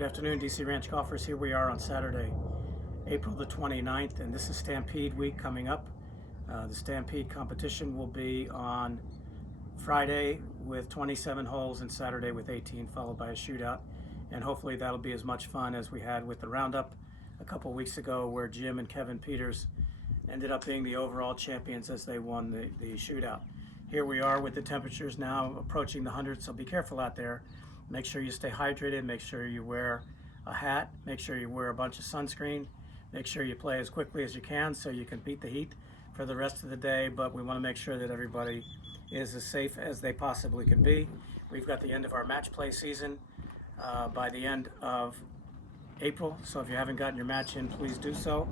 Good afternoon, DC Ranch golfers. Here we are on Saturday, April the 29th, and this is Stampede Week coming up. The Stampede competition will be on Friday with 27 holes and Saturday with 18, followed by a shootout. And hopefully that'll be as much fun as we had with the Roundup a couple weeks ago, where Jim and Kevin Peters ended up being the overall champions as they won the shootout. Here we are with the temperatures now approaching the 100s, so be careful out there. Make sure you stay hydrated, make sure you wear a hat, make sure you wear a bunch of sunscreen, make sure you play as quickly as you can so you can beat the heat for the rest of the day, but we want to make sure that everybody is as safe as they possibly can be. We've got the end of our match play season by the end of April, so if you haven't gotten your match in, please do so.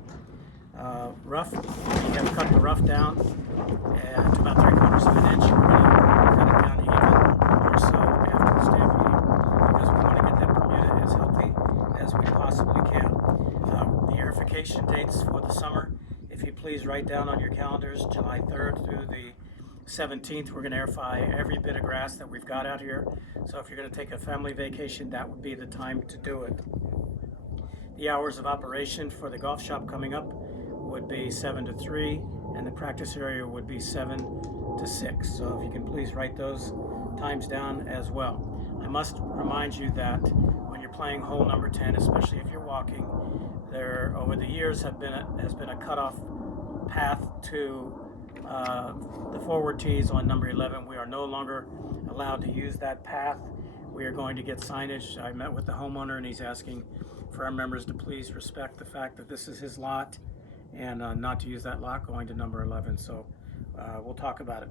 Rough, you have cut the rough down to about 3/4 of an inch. We're going to cut it down even or so after the Stampede, because we want to get that Bermuda as healthy as we possibly can. The airification dates for the summer, if you please write down on your calendars, July 3rd through the 17th, we're going to airify every bit of grass that we've got out here. So if you're going to take a family vacation, that would be the time to do it. The hours of operation for the golf shop coming up would be 7 to 3, and the practice area would be 7 to 6. So if you can please write those times down as well. I must remind you that when you're playing hole number 10, especially if you're walking, there over the years has been a cutoff path to the forward tees on number 11. We are no longer allowed to use that path. We are going to get signage. I met with the homeowner and he's asking for our members to please respect the fact that this is his lot and not to use that lot going to number 11. So we'll talk about it.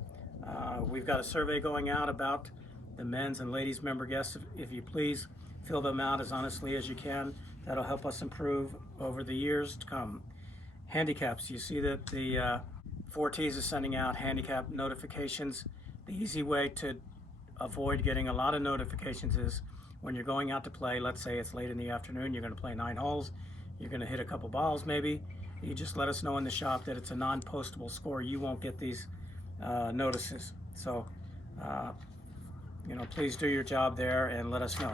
We've got a survey going out about the men's and ladies member guests. If you please fill them out as honestly as you can, that'll help us improve over the years to come. Handicaps, you see that the 4Ts is sending out handicap notifications. The easy way to avoid getting a lot of notifications is when you're going out to play. Let's say it's late in the afternoon, you're going to play 9 holes, you're going to hit a couple balls maybe. You just let us know in the shop that it's a non-postable score. You won't get these notices. So, please do your job there and let us know.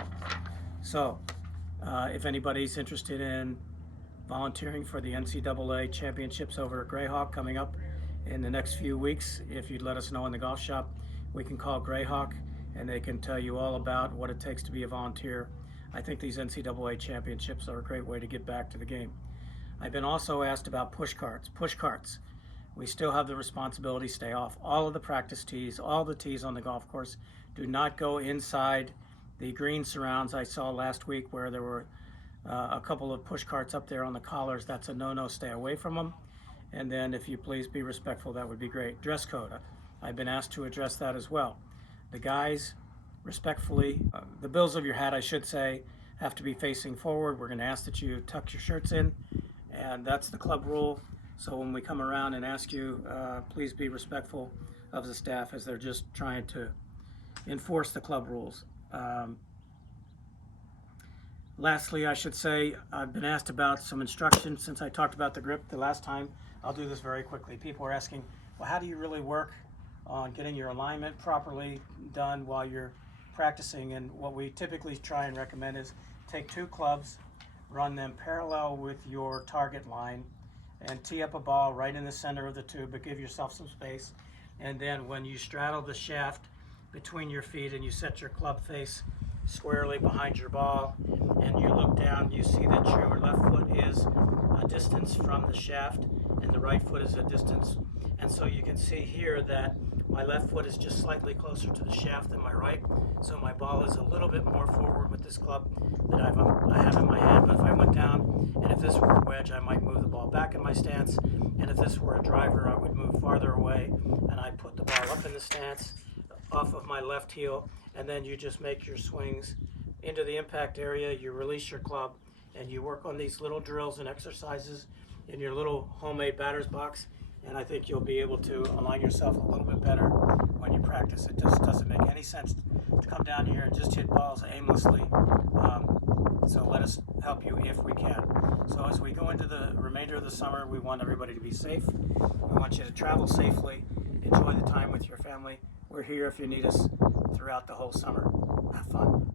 So, if anybody's interested in volunteering for the NCAA championships over at Grayhawk coming up in the next few weeks, if you'd let us know in the golf shop, we can call Grayhawk and they can tell you all about what it takes to be a volunteer. I think these NCAA championships are a great way to get back to the game. I've been also asked about push carts. Push carts, we still have the responsibility to stay off all of the practice tees, all the tees on the golf course. Do not go inside the green surrounds. I saw last week where there were a couple of push carts up there on the collars. That's a no-no, stay away from them. And then if you please be respectful, that would be great. Dress code, I've been asked to address that as well. The guys, respectfully, the bills of your hat, I should say, have to be facing forward. We're going to ask that you tuck your shirts in, and that's the club rule. So when we come around and ask you, please be respectful of the staff as they're just trying to enforce the club rules. Lastly, I should say, I've been asked about some instruction since I talked about the grip the last time. I'll do this very quickly. People are asking, well, how do you really work on getting your alignment properly done while you're practicing? And what we typically try and recommend is take 2 clubs, run them parallel with your target line, and tee up a ball right in the center of the tube, but give yourself some space. And then when you straddle the shaft between your feet and you set your club face squarely behind your ball and you look down, you see that your left foot is a distance from the shaft and the right foot is a distance. And so you can see here that my left foot is just slightly closer to the shaft than my right. So my ball is a little bit more forward with this club that I have in my hand. But if I went down, and if this were a wedge, I might move the ball back in my stance. And if this were a driver, I would move farther away and I'd put the ball up in the stance off of my left heel. And then you just make your swings into the impact area. You release your club and you work on these little drills and exercises in your little homemade batter's box. And I think you'll be able to align yourself a little bit better when you practice. It just doesn't make any sense to come down here and just hit balls aimlessly. So let us help you if we can. So as we go into the remainder of the summer, we want everybody to be safe. We want you to travel safely, enjoy the time with your family. We're here if you need us throughout the whole summer. Have fun.